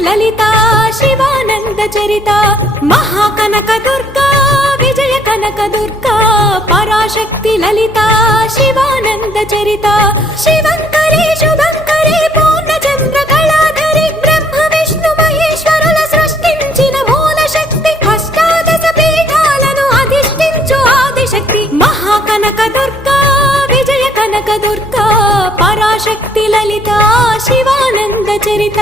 లలిత శివానంద చరిత మహాకనక దుర్గా విజయ కనక దుర్గా పరాశక్తి లలిత శివానంద చరిత శివంకరి శుభంకరి పూర్ణచంద్ర కళాధరి బ్రహ్మ విష్ణు మహేశ్వరుల సృష్టించిన మూల శక్తి అష్టాదశ పీఠాలను అధిష్ఠించు ఆదిశక్తి మహాకనక దుర్గా విజయ కనక దుర్గా పరాశక్తి లలిత శివానంద చరిత